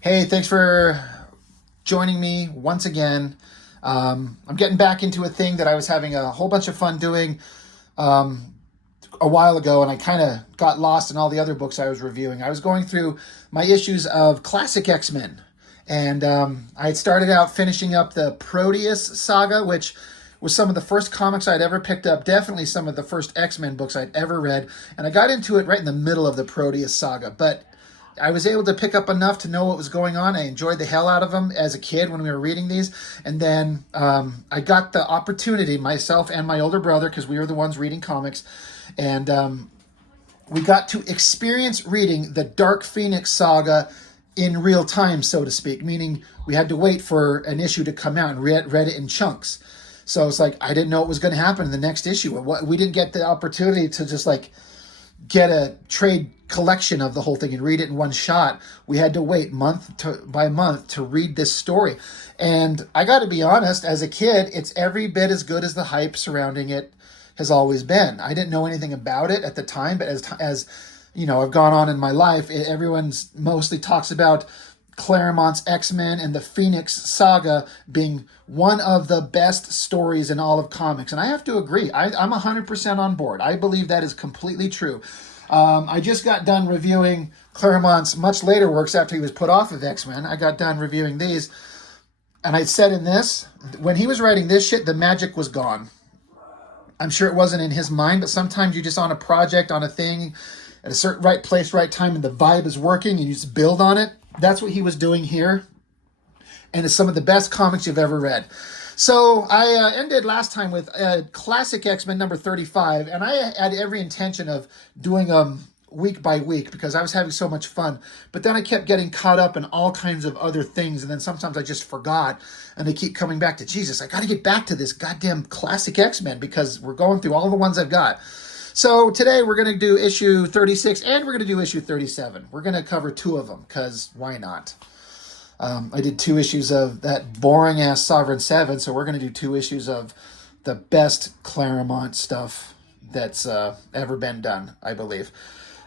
Hey, thanks for joining me once again. I'm getting back into a thing that I was having a whole bunch of fun doing um, a while ago, and I kind of got lost in all the other books I was reviewing. I was going through my issues of classic X-Men, and I had started out finishing up the Proteus saga, which was some of the first comics I'd ever picked up, definitely some of the first X-Men books I'd ever read, and I got into it right in the middle of the Proteus saga, but I was able to pick up enough to know what was going on. I enjoyed the hell out of them as a kid when we were reading these. And then I got the opportunity, myself and my older brother, because we were the ones reading comics, and we got to experience reading the Dark Phoenix saga in real time, so to speak, meaning we had to wait for an issue to come out and read it in chunks. So it's like I didn't know what was going to happen in the next issue. We didn't get the opportunity to just like get a trade collection of the whole thing and read it in one shot. We had to wait by month to read this story. And I got to be honest, as a kid, it's every bit as good as the hype surrounding it has always been. I didn't know anything about it at the time, but as you know, I've gone on in my life, everyone's mostly talks about Claremont's X-Men and the Phoenix Saga being one of the best stories in all of comics. And I have to agree. I'm 100% on board. I believe that is completely true. I just got done reviewing Claremont's much later works after he was put off of X-Men. I got done reviewing these. And I said in this, when he was writing this shit, the magic was gone. I'm sure it wasn't in his mind, but sometimes you're just on a project, on a thing, at a certain right place, right time, and the vibe is working, and you just build on it. That's what he was doing here, and it's some of the best comics you've ever read. So I ended last time with classic X-Men number 35, and I had every intention of doing week by week because I was having so much fun. But then I kept getting caught up in all kinds of other things, and then sometimes I just forgot, and I keep coming back to, Jesus, I got to get back to this goddamn classic X-Men because we're going through all the ones I've got. So today we're going to do issue 36 and we're going to do issue 37. We're going to cover two of them because why not? I did two issues of that boring-ass Sovereign 7, so we're going to do two issues of the best Claremont stuff that's ever been done, I believe.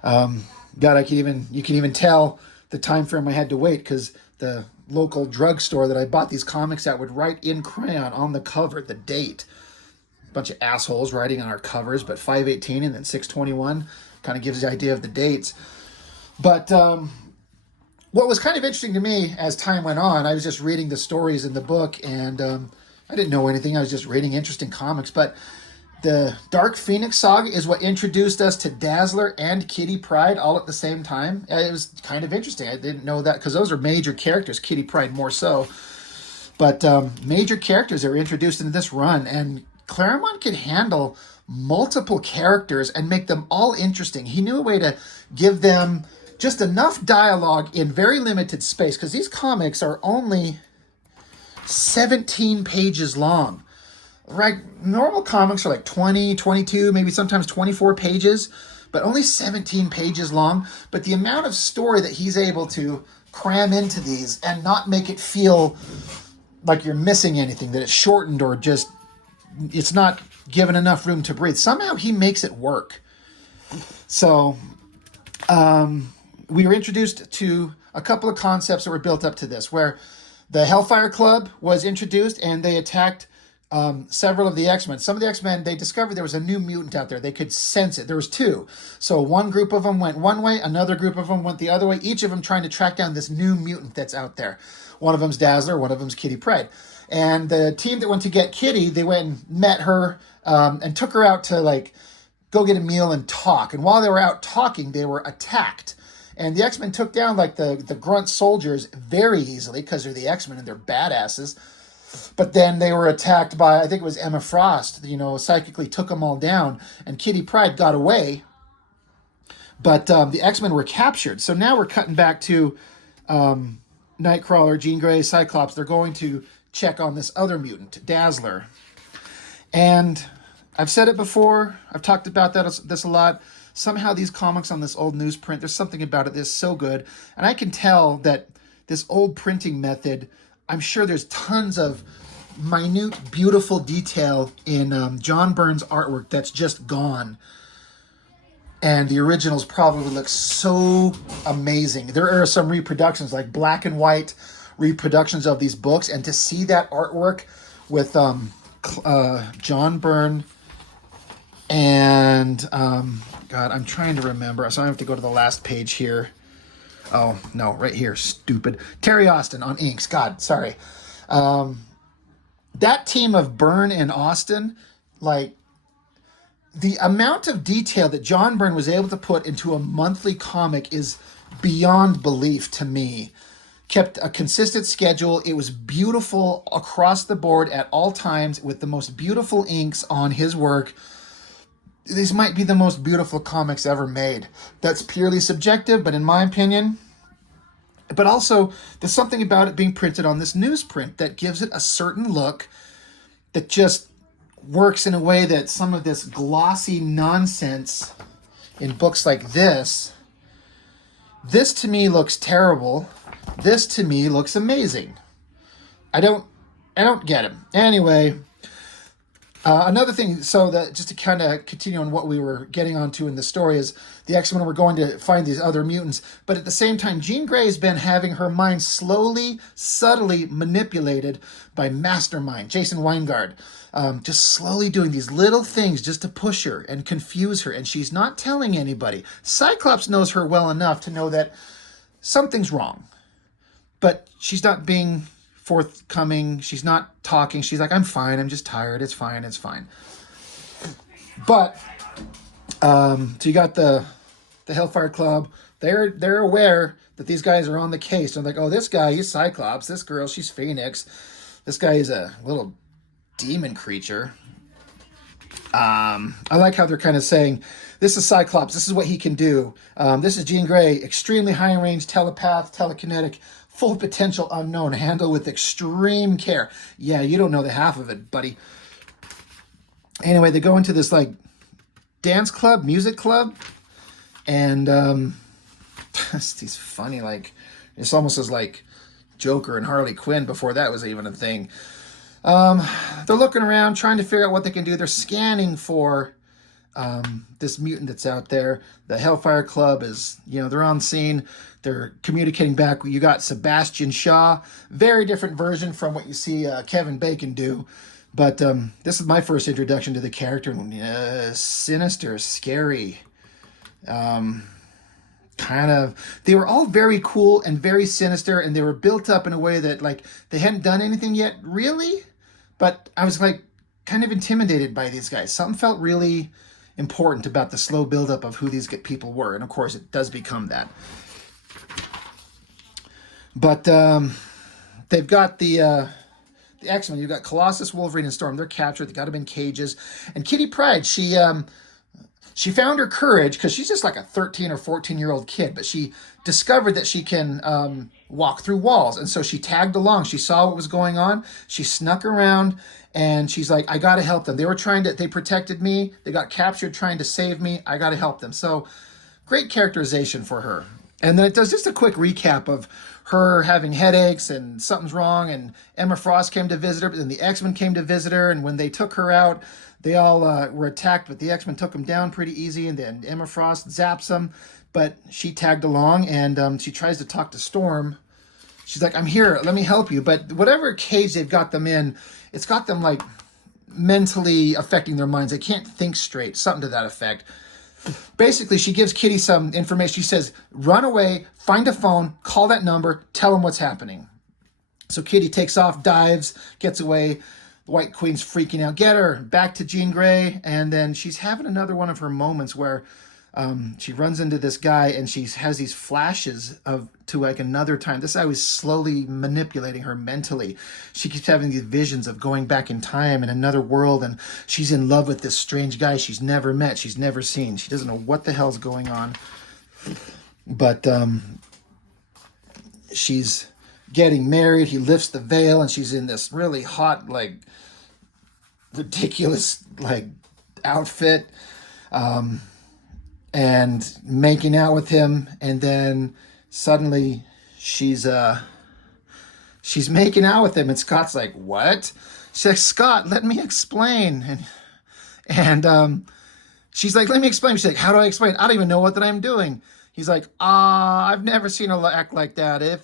God, you can even tell the time frame I had to wait because the local drugstore that I bought these comics at would write in crayon on the cover the date. Bunch of assholes writing on our covers, but 5/18 and then 6/21 kind of gives the idea of the dates. But what was kind of interesting to me as time went on, I was just reading the stories in the book, and I didn't know anything. I was just reading interesting comics. But the Dark Phoenix saga is what introduced us to Dazzler and Kitty Pryde all at the same time. It was kind of interesting. I didn't know that because those are major characters, Kitty Pryde more so. But major characters that were introduced into this run, and Claremont could handle multiple characters and make them all interesting. He knew a way to give them just enough dialogue in very limited space because these comics are only 17 pages long. Right? Normal comics are like 20, 22, maybe sometimes 24 pages, but only 17 pages long. But the amount of story that he's able to cram into these and not make it feel like you're missing anything, that it's shortened or just it's not given enough room to breathe. Somehow he makes it work. So we were introduced to a couple of concepts that were built up to this, where the Hellfire Club was introduced and they attacked several of the X-Men. Some of the X-Men, they discovered there was a new mutant out there. They could sense it. There was two. So one group of them went one way, another group of them went the other way, each of them trying to track down this new mutant that's out there. One of them's Dazzler, one of them's Kitty Pryde. And the team that went to get Kitty, they went and met her and took her out to like go get a meal and talk. And while they were out talking, they were attacked. And the X-Men took down like the grunt soldiers very easily because they're the X-Men and they're badasses. But then they were attacked by, I think it was Emma Frost, psychically took them all down. And Kitty Pryde got away. But the X-Men were captured. So now we're cutting back to Nightcrawler, Jean Grey, Cyclops. They're going to check on this other mutant, Dazzler. And I've said it before. I've talked about this a lot. Somehow these comics on this old newsprint, there's something about it that's so good. And I can tell that this old printing method, I'm sure there's tons of minute, beautiful detail in John Byrne's artwork that's just gone. and the originals probably look so amazing. There are some reproductions, like black and white reproductions of these books, and to see that artwork with John Byrne and God, I'm trying to remember, so I have to go to the last page here. Oh no, right here, stupid. Terry Austin on inks. God, sorry. That team of Byrne and Austin, like, the amount of detail that John Byrne was able to put into a monthly comic is beyond belief to me. Kept a consistent schedule. It was beautiful across the board at all times with the most beautiful inks on his work. These might be the most beautiful comics ever made. That's purely subjective, but in my opinion, but also there's something about it being printed on this newsprint that gives it a certain look that just works in a way that some of this glossy nonsense in books like this to me looks terrible. This to me looks amazing. I don't get him. Anyway, another thing, so that just to kind of continue on what we were getting onto in the story, is the X-Men were going to find these other mutants, but at the same time, Jean Grey has been having her mind slowly, subtly manipulated by Mastermind, Jason Weingard, just slowly doing these little things just to push her and confuse her, and she's not telling anybody. Cyclops knows her well enough to know that something's wrong, but she's not being forthcoming. She's not talking. She's like, I'm fine. I'm just tired. It's fine. It's fine. But so you got the Hellfire Club. They're aware that these guys are on the case. They're like, oh, this guy, he's Cyclops. This girl, she's Phoenix. This guy is a little demon creature. I like how they're kind of saying, this is Cyclops. This is what he can do. This is Jean Grey, extremely high range, telepath, telekinetic, full potential unknown, handled with extreme care. Yeah, you don't know the half of it, buddy. Anyway, they go into this like dance club, music club, and it's funny, like, it's almost as like Joker and Harley Quinn before that was even a thing. They're looking around, trying to figure out what they can do. They're scanning for this mutant that's out there. The Hellfire Club is, they're on scene. They're communicating back. You got Sebastian Shaw, very different version from what you see Kevin Bacon do. But this is my first introduction to the character. Sinister, scary. They were all very cool and very sinister, and they were built up in a way that, like, they hadn't done anything yet, really. But I was, like, kind of intimidated by these guys. Something felt really important about the slow buildup of who these people were. And, of course, it does become that. But they've got the X-Men. You've got Colossus, Wolverine, and Storm. They're captured. They got them in cages. And Kitty Pryde, she found her courage because she's just like a 13 or 14-year-old kid. But she discovered that she can walk through walls. And so she tagged along. She saw what was going on. She snuck around. And she's like, I got to help them. They protected me. They got captured trying to save me. I got to help them. So great characterization for her. And then it does just a quick recap of her having headaches and something's wrong. And Emma Frost came to visit her, but then the X-Men came to visit her. And when they took her out, they all were attacked, but the X-Men took them down pretty easy. And then Emma Frost zaps them, but she tagged along, and she tries to talk to Storm. She's like, I'm here. Let me help you. But whatever cage they've got them in, it's got them like mentally affecting their minds. They can't think straight, something to that effect. Basically, she gives Kitty some information. She says, run away, find a phone, call that number, tell them what's happening. So Kitty takes off, dives, gets away. The White Queen's freaking out. Get her back to Jean Grey. And then she's having another one of her moments where she runs into this guy and she has these flashes to like another time. This guy was slowly manipulating her mentally. She keeps having these visions of going back in time in another world, and she's in love with this strange guy she's never met, she's never seen. She doesn't know what the hell's going on. But she's getting married. He lifts the veil and she's in this really hot, like, ridiculous, like, outfit. And making out with him, and then suddenly she's making out with him, and Scott's like, what? She's like, Scott, let me explain. And She's like, let me explain. She's like, how do I explain? I don't even know what that I'm doing. He's like, I've never seen her act like that. It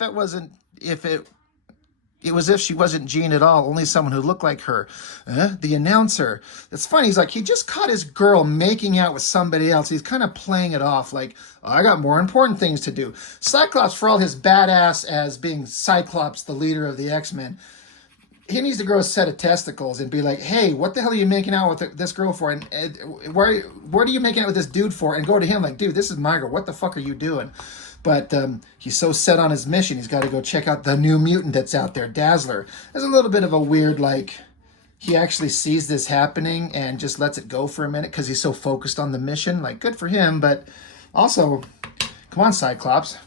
was if she wasn't Jean at all, only someone who looked like her. The announcer. It's funny. He's like, he just caught his girl making out with somebody else. He's kind of playing it off like, oh, I got more important things to do. Cyclops, for all his badass as being Cyclops, the leader of the X-Men, he needs to grow a set of testicles and be like, hey, what the hell are you making out with this girl for? And what are you making out with this dude for? And go to him like, dude, this is my girl. What the fuck are you doing? But he's so set on his mission, he's got to go check out the new mutant that's out there, Dazzler. There's a little bit of a weird, like, he actually sees this happening and just lets it go for a minute because he's so focused on the mission. Like, good for him, but also, come on, Cyclops.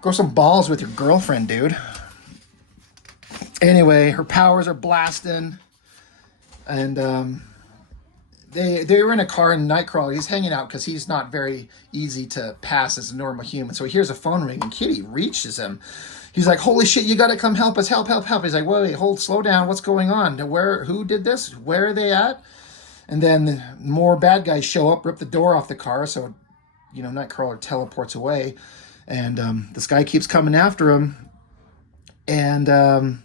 Grow some balls with your girlfriend, dude. Anyway, her powers are blasting, and they were in a car, and Nightcrawler, he's hanging out because he's not very easy to pass as a normal human. So he hears a phone ring, and Kitty reaches him. He's like, holy shit, you gotta come help us, help. He's like, wait, slow down, what's going on? Who did this? Where are they at? And then more bad guys show up, rip the door off the car, so, Nightcrawler teleports away, and this guy keeps coming after him, and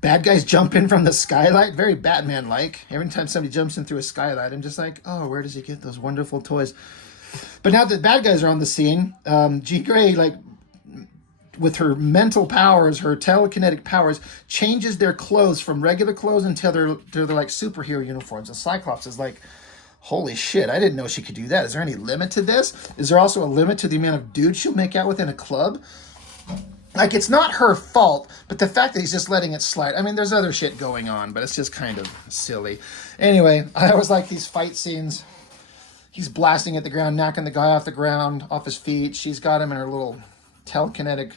bad guys jump in from the skylight, very Batman-like. Every time somebody jumps in through a skylight, I'm just like, oh, where does he get those wonderful toys? But now that bad guys are on the scene, Jean Grey, like, with her mental powers, her telekinetic powers, changes their clothes from regular clothes until they're like superhero uniforms. And Cyclops is like, holy shit, I didn't know she could do that. Is there any limit to this? Is there also a limit to the amount of dudes she'll make out with in a club? Like, it's not her fault, but the fact that he's just letting it slide. I mean, there's other shit going on, but it's just kind of silly. Anyway, I always like these fight scenes. He's blasting at the ground, knocking the guy off the ground, off his feet. She's got him in her little telekinetic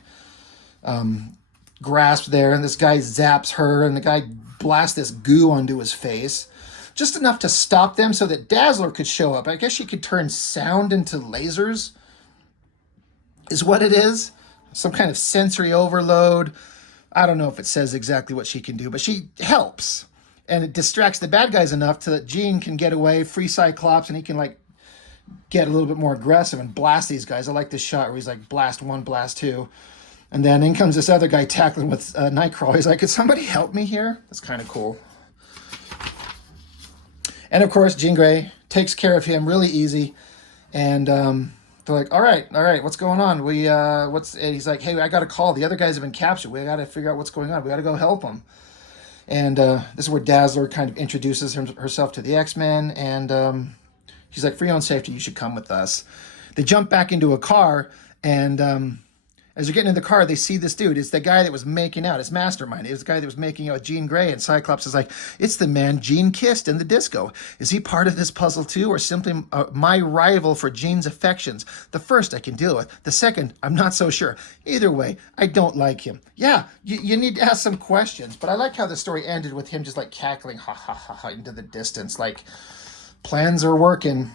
grasp there, and this guy zaps her, and the guy blasts this goo onto his face. Just enough to stop them so that Dazzler could show up. I guess she could turn sound into lasers, is what it is. Some kind of sensory overload. I don't know if it says exactly what she can do, but she helps. And it distracts the bad guys enough so that Jean can get away, free Cyclops, and he can, like, get a little bit more aggressive and blast these guys. I like this shot where he's like, blast one, blast two. And then in comes this other guy tackling with Nightcrawler. He's like, could somebody help me here? That's kind of cool. And, of course, Jean Grey takes care of him really easy. And they're like, all right, what's going on? And he's like, hey, I got a call. The other guys have been captured. We got to figure out what's going on. We got to go help them. And this is where Dazzler kind of introduces herself to the X-Men. And she's like, for your own safety, you should come with us. They jump back into a car, and as they're getting in the car, they see this dude. It's the guy that was making out. It's Mastermind. It was the guy that was making out with Jean Grey. And Cyclops is like, it's the man Jean kissed in the disco. Is he part of this puzzle too, or simply my rival for Jean's affections? The first I can deal with. The second, I'm not so sure. Either way, I don't like him. Yeah, you need to ask some questions. But I like how the story ended with him just like cackling ha ha ha ha into the distance. Like, plans are working,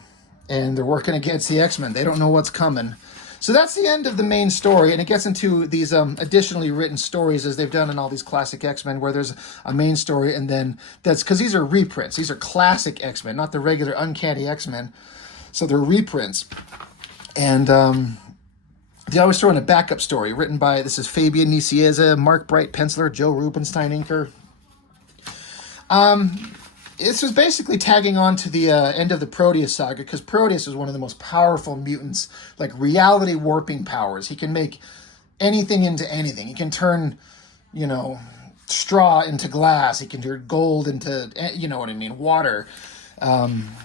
and they're working against the X-Men. They don't know what's coming. So that's the end of the main story, and it gets into these additionally written stories, as they've done in all these classic X-Men, where there's a main story, and then that's because these are reprints. These are classic X-Men, not the regular uncanny X-Men. So they're reprints. And they always throw in a backup story written by, this is Fabian Nicieza, Mark Bright penciler, Joe Rubinstein inker. This was basically tagging on to the end of the Proteus saga, because Proteus was one of the most powerful mutants, like reality warping powers. He can make anything into anything. He can turn, straw into glass. He can turn gold into, water.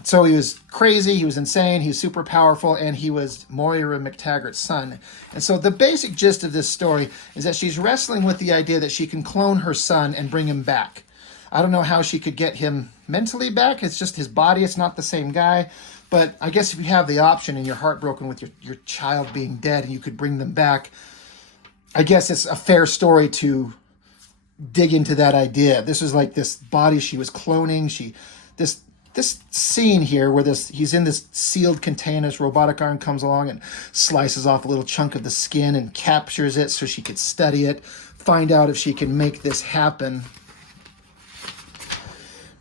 So he was crazy, he was insane, he was super powerful, and he was Moira McTaggart's son. And so the basic gist of this story is that she's wrestling with the idea that she can clone her son and bring him back. I don't know how she could get him mentally back. It's just his body. It's not the same guy. But I guess if you have the option and you're heartbroken with your child being dead and you could bring them back, I guess it's a fair story to dig into that idea. This is like this body she was cloning. This scene here where he's in this sealed container, this robotic arm comes along and slices off a little chunk of the skin and captures it so she could study it, find out if she can make this happen.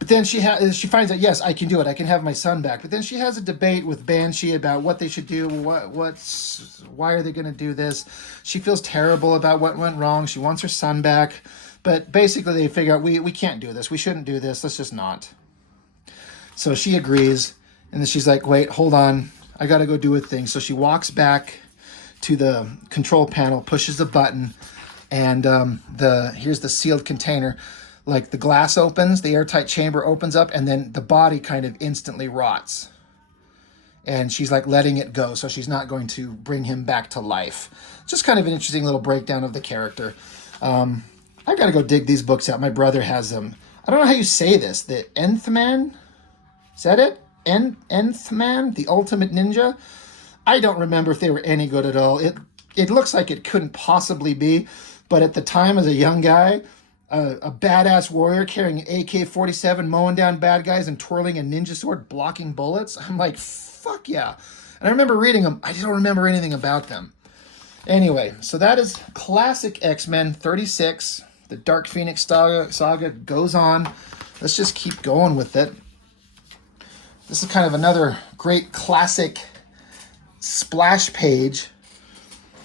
But then she finds out, yes, I can do it. I can have my son back. But then she has a debate with Banshee about what they should do. Why are they going to do this? She feels terrible about what went wrong. She wants her son back. But basically they figure out, we can't do this. We shouldn't do this. Let's just not. So she agrees. And then she's like, wait, hold on. I got to go do a thing. So she walks back to the control panel, pushes the button, and here's the sealed container. Like the glass opens, the airtight chamber opens up, and then the body kind of instantly rots. And she's like letting it go, so she's not going to bring him back to life. Just kind of an interesting little breakdown of the character. I got to go dig these books out. My brother has them. I don't know how you say this. The Nth Man? Is that it? Nth Man? The Ultimate Ninja? I don't remember if they were any good at all. It looks like it couldn't possibly be, but at the time as a young guy, a badass warrior carrying an AK-47, mowing down bad guys and twirling a ninja sword, blocking bullets, I'm like, fuck yeah. And I remember reading them. I just don't remember anything about them. Anyway, so that is classic X-Men 36. The Dark Phoenix saga goes on. Let's just keep going with it. This is kind of another great classic splash page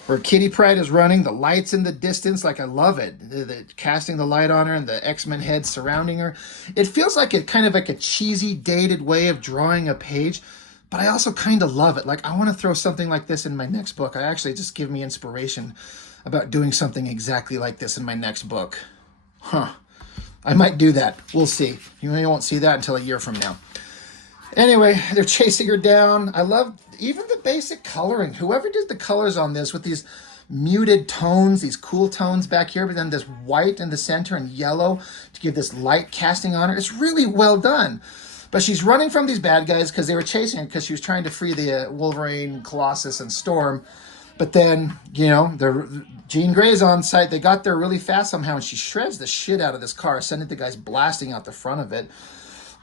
where Kitty Pryde is running, the lights in the distance, like I love it. The casting the light on her and the X-Men head surrounding her. It feels like kind of like a cheesy, dated way of drawing a page, but I also kind of love it. Like, I want to throw something like this in my next book. I actually just give me inspiration about doing something exactly like this in my next book. I might do that. We'll see. You won't see that until a year from now. Anyway, they're chasing her down. I love even the basic coloring. Whoever did the colors on this with these muted tones, these cool tones back here, but then this white in the center and yellow to give this light casting on her. It's really well done. But she's running from these bad guys because they were chasing her because she was trying to free the Wolverine, Colossus, and Storm. But then, Jean Grey's on site. They got there really fast somehow, and she shreds the shit out of this car, sending the guys blasting out the front of it.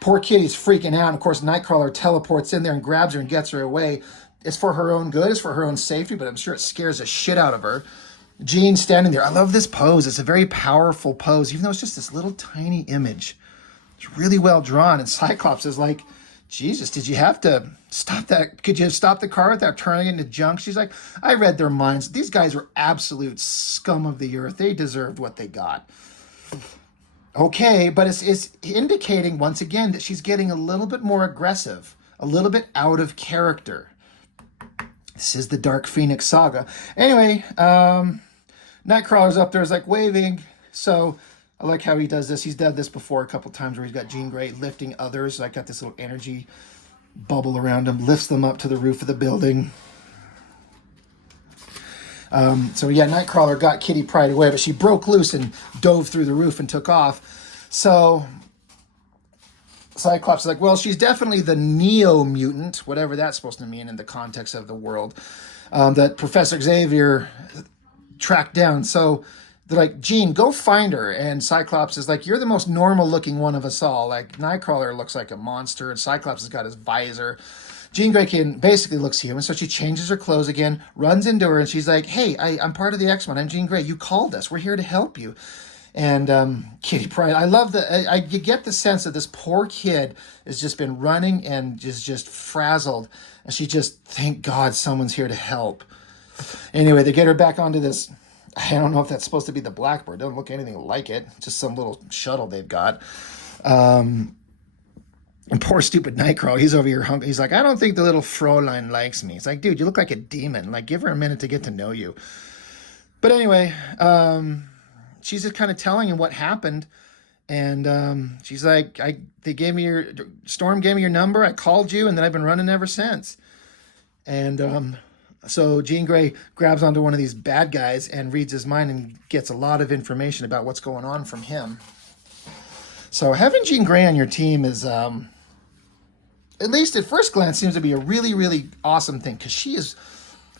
Poor Kitty's freaking out. And of course, Nightcrawler teleports in there and grabs her and gets her away. It's for her own good. It's for her own safety, but I'm sure it scares the shit out of her. Jean's standing there. I love this pose. It's a very powerful pose, even though it's just this little tiny image. It's really well drawn. And Cyclops is like, Jesus, did you have to stop that? Could you have stopped the car without turning it into junk? She's like, I read their minds. These guys were absolute scum of the earth. They deserved what they got. Okay, but it's indicating once again that she's getting a little bit more aggressive, a little bit out of character. This is the Dark Phoenix saga. Anyway, Nightcrawler's up there, is like waving. So I like how he does this. He's done this before a couple times where he's got Jean Grey lifting others. So I got this little energy bubble around him, lifts them up to the roof of the building. So yeah, Nightcrawler got Kitty Pryde away, but she broke loose and dove through the roof and took off. So Cyclops is like, well, she's definitely the neo-mutant, whatever that's supposed to mean in the context of the world, that Professor Xavier tracked down. So they're like, Jean, go find her. And Cyclops is like, you're the most normal-looking one of us all. Like, Nightcrawler looks like a monster, and Cyclops has got his visor. Jean Grey basically looks human, so she changes her clothes again, runs into her, and she's like, hey, I'm part of the X-Men. I'm Jean Grey. You called us. We're here to help you. And Kitty Pryde, I love you get the sense that this poor kid has just been running and is just frazzled. And she just, thank God someone's here to help. Anyway, they get her back onto this. I don't know if that's supposed to be the Blackbird. Doesn't look anything like it. Just some little shuttle they've got. And poor stupid Nightcrawler, he's over here hungry. He's like, I don't think the little Fräulein likes me. It's like, dude, you look like a demon. Like, give her a minute to get to know you. But anyway, she's just kind of telling him what happened. And she's like, Storm gave me your number. I called you, and then I've been running ever since. And so Jean Grey grabs onto one of these bad guys and reads his mind and gets a lot of information about what's going on from him. So having Jean Grey on your team is, at least at first glance, seems to be a really, really awesome thing, because she is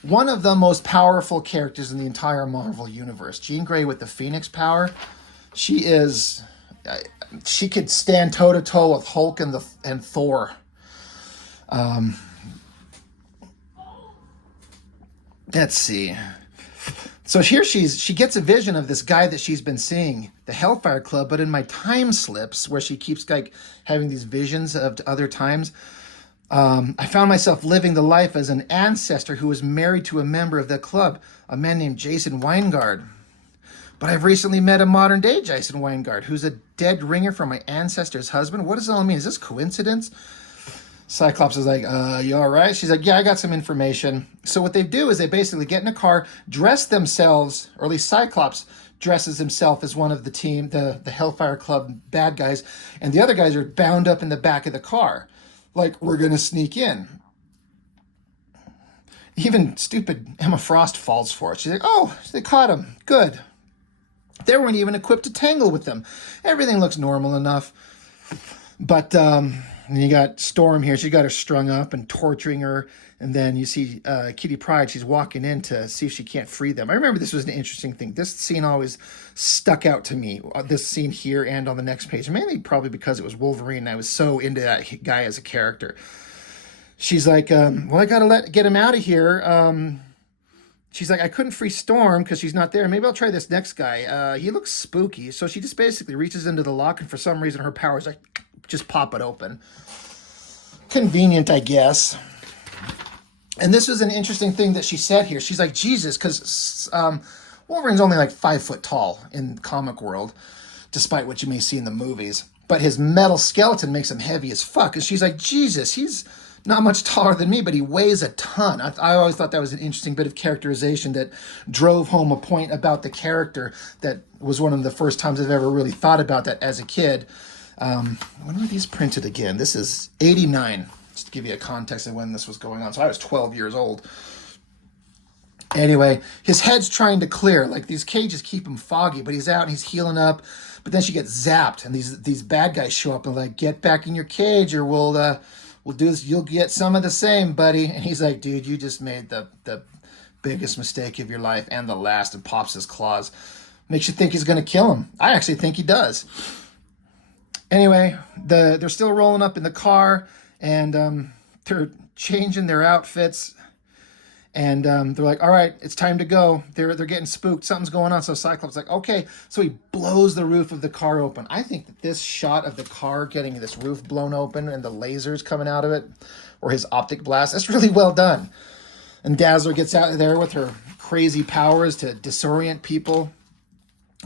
one of the most powerful characters in the entire Marvel universe. Jean Grey with the Phoenix power, she could stand toe-to-toe with Hulk and Thor. Let's see. So here she gets a vision of this guy that she's been seeing, the Hellfire Club, but in my time slips where she keeps like having these visions of other times, I found myself living the life as an ancestor who was married to a member of the club, a man named Jason Weingard. But I've recently met a modern day Jason Weingard, who's a dead ringer from my ancestor's husband. What does it all mean? Is this coincidence? Cyclops is like, you all right? She's like, yeah, I got some information. So what they do is they basically get in a car, dress themselves, or at least Cyclops dresses himself as one of the team, the Hellfire Club bad guys, and the other guys are bound up in the back of the car. Like, we're going to sneak in. Even stupid Emma Frost falls for it. She's like, oh, they caught him. Good. They weren't even equipped to tangle with them. Everything looks normal enough. But you got Storm here. She got her strung up and torturing her. And then you see Kitty Pryde. She's walking in to see if she can't free them. I remember this was an interesting thing. This scene always stuck out to me. This scene here and on the next page. Mainly probably because it was Wolverine. And I was so into that guy as a character. She's like, well, I got to get him out of here. She's like, I couldn't free Storm because she's not there. Maybe I'll try this next guy. He looks spooky. So she just basically reaches into the lock, and for some reason her powers like just pop it open. Convenient, I guess. And this was an interesting thing that she said here. She's like, Jesus, because Wolverine's only like 5 foot tall in the comic world, despite what you may see in the movies. But his metal skeleton makes him heavy as fuck. And she's like, Jesus, he's not much taller than me, but he weighs a ton. I always thought that was an interesting bit of characterization that drove home a point about the character that was one of the first times I've ever really thought about that as a kid. When were these printed again? This is 89, just to give you a context of when this was going on. So I was 12 years old. Anyway, his head's trying to clear. Like, these cages keep him foggy, but he's out and he's healing up. But then she gets zapped, and these bad guys show up and like, get back in your cage or we'll do this. You'll get some of the same, buddy. And he's like, dude, you just made the biggest mistake of your life and the last, and pops his claws. Makes you think he's going to kill him. I actually think he does. Anyway, they're still rolling up in the car, and they're changing their outfits. And they're like, all right, it's time to go. They're getting spooked. Something's going on. So Cyclops is like, okay. So he blows the roof of the car open. I think that this shot of the car getting this roof blown open and the lasers coming out of it, or his optic blast, that's really well done. And Dazzler gets out of there with her crazy powers to disorient people.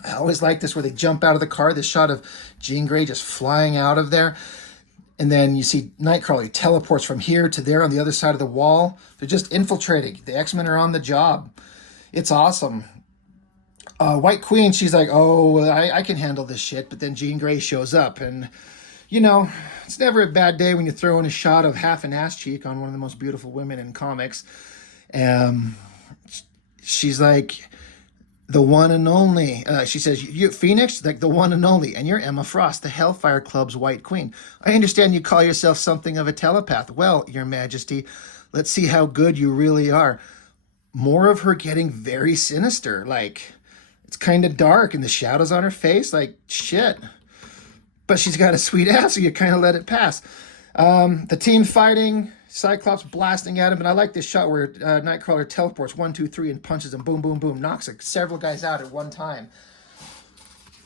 I always like this where they jump out of the car. This shot of Jean Grey just flying out of there. And then you see Nightcrawler. He teleports from here to there on the other side of the wall. They're just infiltrating. The X-Men are on the job. It's awesome. White Queen, she's like, oh, I can handle this shit. But then Jean Grey shows up. And, you know, it's never a bad day when you throw in a shot of half an ass cheek on one of the most beautiful women in comics. She's like, the one and only. She says, you Phoenix, like the one and only. And you're Emma Frost, the Hellfire Club's White Queen. I understand you call yourself something of a telepath. Well, Your Majesty, let's see how good you really are. More of her getting very sinister. Like, it's kind of dark and the shadows on her face. Like, shit. But she's got a sweet ass, so you kind of let it pass. The team fighting, Cyclops blasting at him, and I like this shot where Nightcrawler teleports 1, 2, 3 and punches him, boom, boom, boom, knocks like several guys out at one time.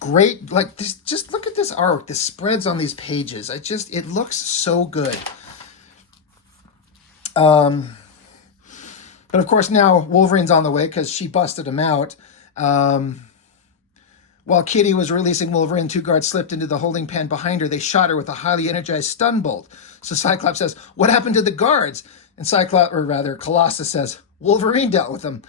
Great, like this. Just look at this art. This spreads on these pages. It looks so good. But of course now Wolverine's on the way because she busted him out. While Kitty was releasing Wolverine, two guards slipped into the holding pen behind her. They shot her with a highly energized stun bolt. So Cyclops says, what happened to the guards? And Colossus says, Wolverine dealt with them.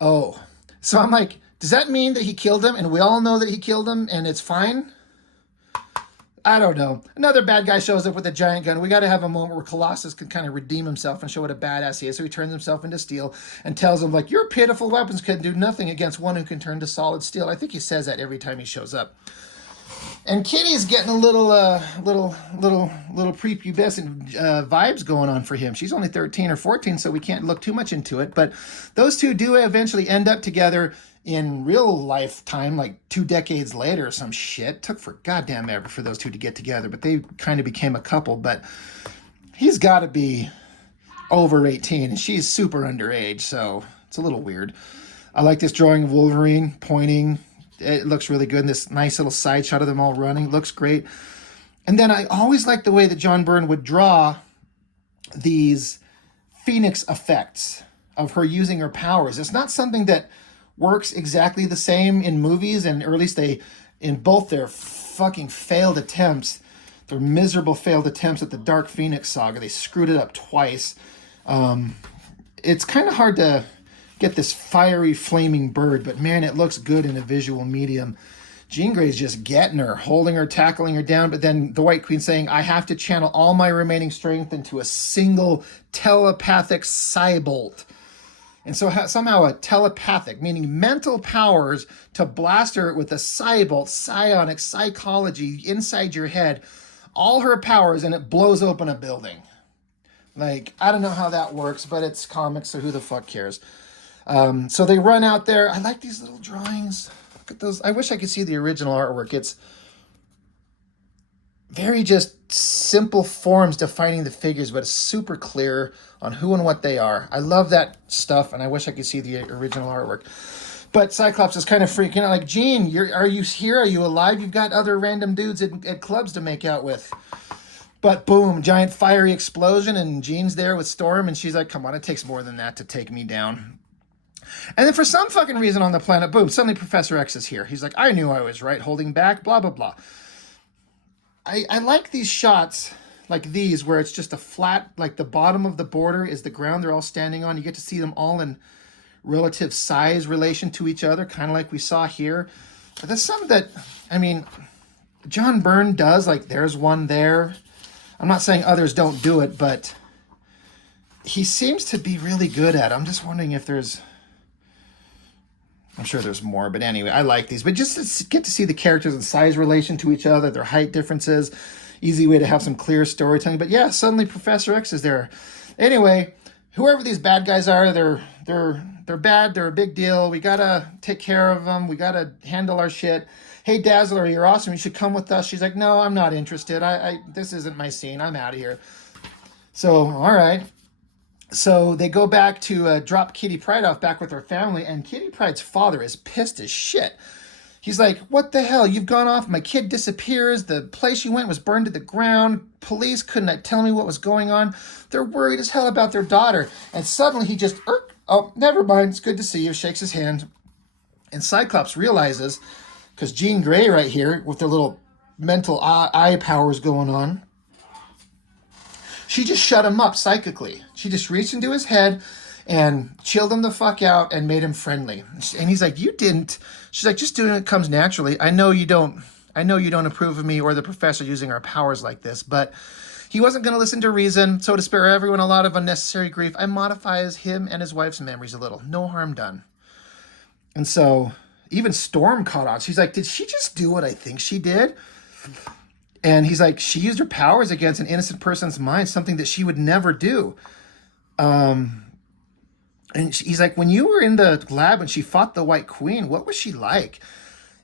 Oh. So I'm like, does that mean that he killed him and we all know that he killed him and it's fine? I don't know. Another bad guy shows up with a giant gun. We got to have a moment where Colossus can kind of redeem himself and show what a badass he is. So he turns himself into steel and tells him, like, your pitiful weapons can do nothing against one who can turn to solid steel. I think he says that every time he shows up. And Kitty's getting a little prepubescent vibes going on for him. She's only 13 or 14, so we can't look too much into it. But those two do eventually end up together in real lifetime, like 2 decades later or some shit. Took for goddamn ever for those two to get together, but they kind of became a couple. But he's got to be over 18, and she's super underage, so it's a little weird. I like this drawing of Wolverine pointing. It looks really good. And this nice little side shot of them all running. Looks great. And then I always like the way that John Byrne would draw these Phoenix effects of her using her powers. It's not something that works exactly the same in movies, and or at least they, in both their fucking failed attempts, their miserable failed attempts at the Dark Phoenix saga, they screwed it up twice. It's kind of hard to get this fiery flaming bird, but man, it looks good in a visual medium. Jean Grey's just getting her, holding her, tackling her down, but then the White Queen saying, I have to channel all my remaining strength into a single telepathic psybolt. And so somehow a telepathic, meaning mental powers to blast her with a psybolt, psionic, psychology inside your head, all her powers, and it blows open a building. Like, I don't know how that works, but it's comics, so who the fuck cares? So they run out there. I like these little drawings. Look at those. I wish I could see the original artwork. It's very just simple forms defining the figures, but it's super clear on who and what they are. I love that stuff, and I wish I could see the original artwork. But Cyclops is kind of freaking out, like, Jean, are you here? Are you alive? You've got other random dudes at clubs to make out with. But boom, giant fiery explosion, and Jean's there with Storm, and she's like, come on, it takes more than that to take me down. And then for some fucking reason on the planet, boom, suddenly Professor X is here. He's like, I knew I was right, holding back, blah, blah, blah. I like these shots like these where it's just a flat, like the bottom of the border is the ground they're all standing on. You get to see them all in relative size relation to each other, kind of like we saw here. But that's something that, I mean, John Byrne does, like there's one there. I'm not saying others don't do it, but he seems to be really good at it. I'm just wondering if there's, I'm sure there's more, but anyway, I like these. But just to get to see the characters in size relation to each other, their height differences, easy way to have some clear storytelling. But yeah, suddenly Professor X is there. Anyway, whoever these bad guys are, they're bad. They're a big deal. We gotta take care of them. We gotta handle our shit. Hey, Dazzler, you're awesome. You should come with us. She's like, no, I'm not interested. This isn't my scene. I'm out of here. So, all right. So they go back to drop Kitty Pryde off back with her family, and Kitty Pryde's father is pissed as shit. He's like, what the hell? You've gone off. My kid disappears. The place you went was burned to the ground. Police couldn't tell me what was going on. They're worried as hell about their daughter. And suddenly he just, oh, never mind. It's good to see you. Shakes his hand. And Cyclops realizes, because Jean Grey right here with their little mental eye powers going on, she just shut him up psychically. She just reached into his head and chilled him the fuck out and made him friendly. And he's like, you didn't. She's like, just doing it comes naturally. I know you don't approve of me or the professor using our powers like this, but he wasn't going to listen to reason. So to spare everyone a lot of unnecessary grief, I modify him and his wife's memories a little. No harm done. And so even Storm caught on. She's like, did she just do what I think she did? And he's like, she used her powers against an innocent person's mind, something that she would never do. And he's like, when you were in the lab and she fought the White Queen, what was she like?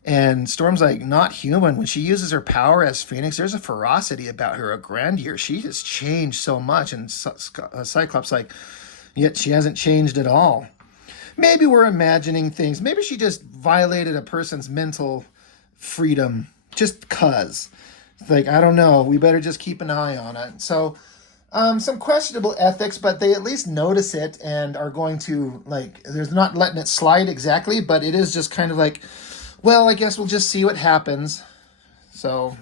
And Storm's like, not human. When she uses her power as Phoenix, there's a ferocity about her, a grandeur. She has changed so much. And Cyclops like, yet she hasn't changed at all. Maybe we're imagining things. Maybe she just violated a person's mental freedom just 'cause. Like, I don't know. We better just keep an eye on it. So some questionable ethics, but they at least notice it and are going to, like, there's not letting it slide exactly, but it is just kind of like, well, I guess we'll just see what happens. So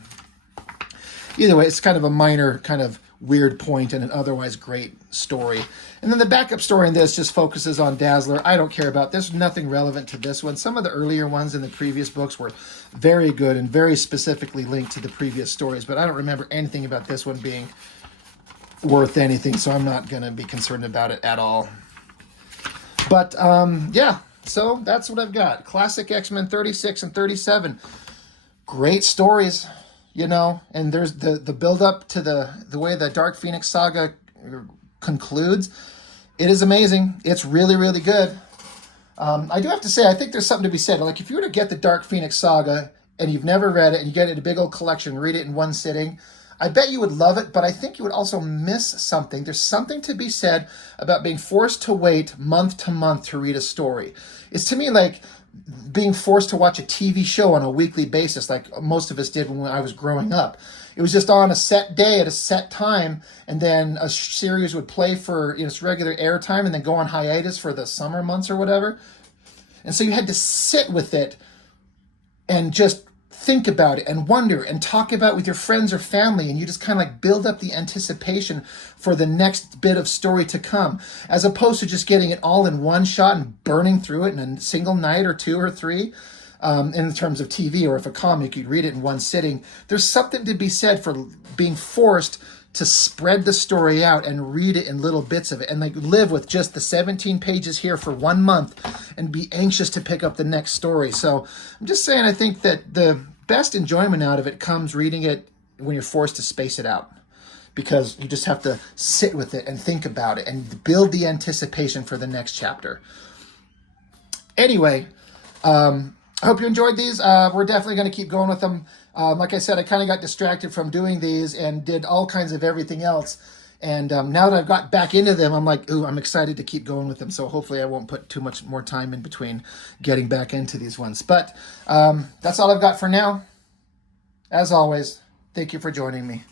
either way, it's kind of a minor kind of weird point in an otherwise great story. And then the backup story in this just focuses on Dazzler. I don't care about this. Nothing relevant to this one. Some of the earlier ones in the previous books were very good and very specifically linked to the previous stories, but I don't remember anything about this one being worth anything, so I'm not going to be concerned about it at all. But, yeah, so that's what I've got. Classic X-Men 36 and 37. Great stories, you know, and there's the build-up to the way the Dark Phoenix saga concludes. It is amazing. It's really, really good. I do have to say, I think there's something to be said. Like, if you were to get the Dark Phoenix saga and you've never read it and you get it in a big old collection, read it in one sitting, I bet you would love it, but I think you would also miss something. There's something to be said about being forced to wait month to month to read a story. It's to me like being forced to watch a TV show on a weekly basis, like most of us did when I was growing up. It was just on a set day at a set time, and then a series would play for its regular airtime and then go on hiatus for the summer months or whatever. And so you had to sit with it and just think about it and wonder and talk about it with your friends or family, and you just kind of like build up the anticipation for the next bit of story to come, as opposed to just getting it all in one shot and burning through it in a single night or two or three. In terms of TV, or if a comic, you'd read it in one sitting. There's something to be said for being forced to spread the story out and read it in little bits of it, and like live with just the 17 pages here for 1 month and be anxious to pick up the next story. So I'm just saying, I think that the best enjoyment out of it comes reading it when you're forced to space it out, because you just have to sit with it and think about it and build the anticipation for the next chapter. Anyway, I hope you enjoyed these. We're definitely going to keep going with them. Like I said, I kind of got distracted from doing these and did all kinds of everything else. And now that I've got back into them, I'm like, ooh, I'm excited to keep going with them. So hopefully I won't put too much more time in between getting back into these ones. But that's all I've got for now. As always, thank you for joining me.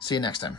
See you next time.